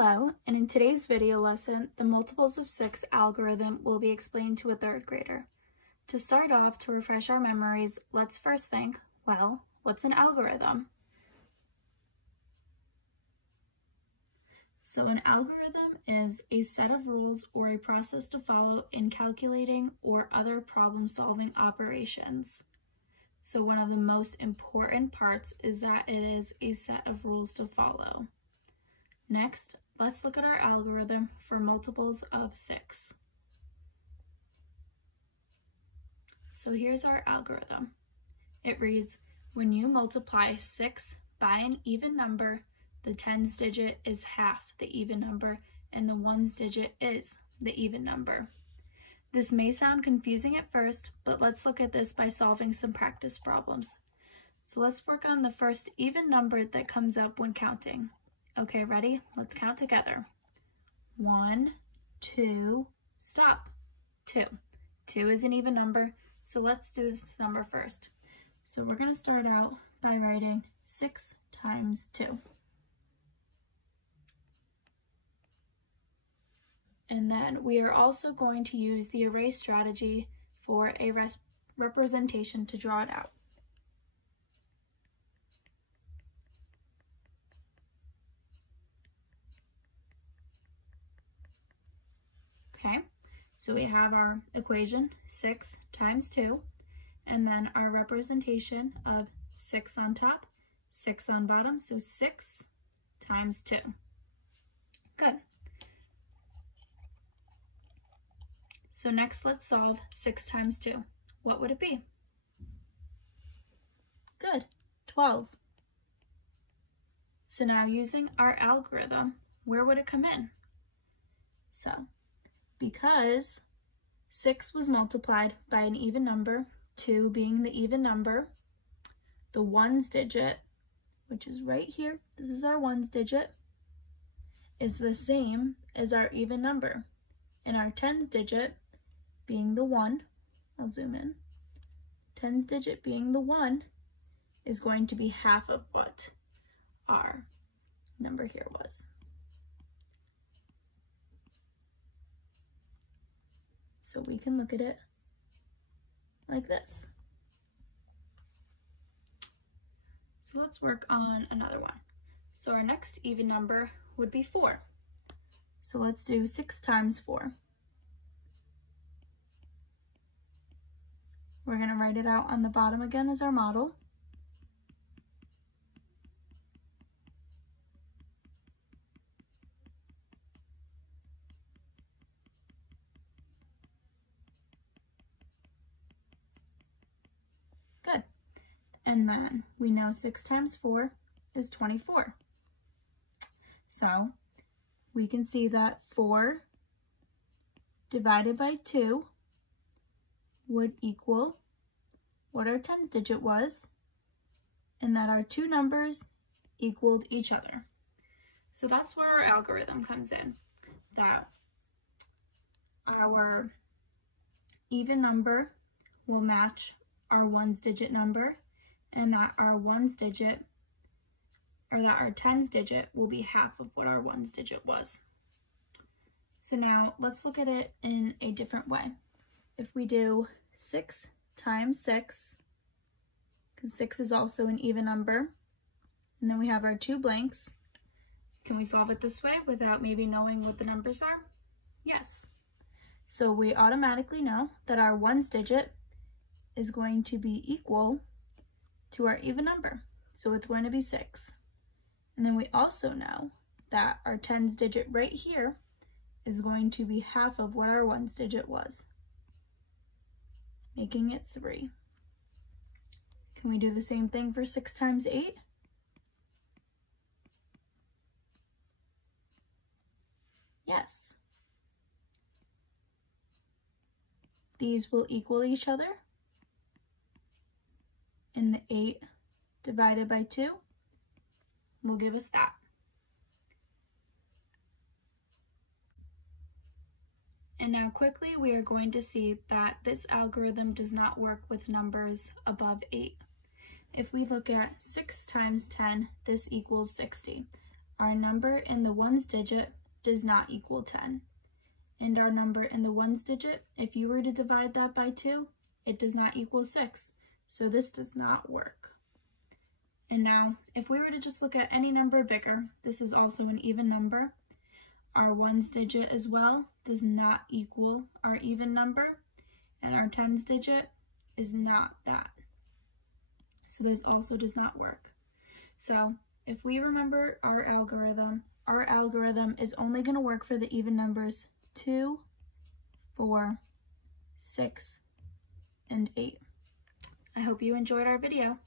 Hello, and in today's video lesson, the multiples of 6 algorithm will be explained to a 3rd grader. To start off, to refresh our memories, let's first think, well, what's an algorithm? So an algorithm is a set of rules or a process to follow in calculating or other problem-solving operations. So one of the most important parts is that it is a set of rules to follow. Next, let's look at our algorithm for multiples of 6. So here's our algorithm. It reads, when you multiply 6 by an even number, the tens digit is half the even number and the ones digit is the even number. This may sound confusing at first, but let's look at this by solving some practice problems. So let's work on the first even number that comes up when counting. Okay, ready? Let's count together. 1, 2, stop. 2. 2 is an even number, so let's do this number first. So we're going to start out by writing 6 times 2. And then we are also going to use the array strategy for a representation to draw it out. Okay, so we have our equation 6 times 2, and then our representation of 6 on top, 6 on bottom, so 6 times 2. Good. So next let's solve 6 times 2. What would it be? Good, 12. So now using our algorithm, where would it come in? So, because 6 was multiplied by an even number, 2 being the even number, the ones digit, which is right here, this is our ones digit, is the same as our even number. And our tens digit being the 1, I'll zoom in, tens digit being the 1 is going to be half of what our number here was. So we can look at it like this. So let's work on another one. So our next even number would be 4. So let's do 6 times 4. We're going to write it out on the bottom again as our model. Good. And then we know 6 times 4 is 24. So we can see that 4 divided by 2 would equal what our tens digit was, and that our two numbers equaled each other. So that's where our algorithm comes in, that our even number will match our ones digit number, and that our ones digit, or that our tens digit will be half of what our ones digit was. So now let's look at it in a different way. If we do 6 times 6, because 6 is also an even number, and then we have our two blanks, can we solve it this way without maybe knowing what the numbers are? Yes. So we automatically know that our ones digit is going to be equal to our even number, so it's going to be 6. And then we also know that our tens digit right here is going to be half of what our ones digit was, making it 3. Can we do the same thing for 6 times 8? Yes. These will equal each other, and the 8 divided by 2 will give us that. And now quickly we are going to see that this algorithm does not work with numbers above 8. If we look at 6 times 10, this equals 60. our number in the ones digit does not equal 10. And our number in the ones digit, if you were to divide that by 2, it does not equal 6. So this does not work. And now, if we were to just look at any number bigger, this is also an even number. Our ones digit as well does not equal our even number, and our tens digit is not that. So this also does not work. So if we remember our algorithm is only going to work for the even numbers 2, 4, 6, and 8. I hope you enjoyed our video.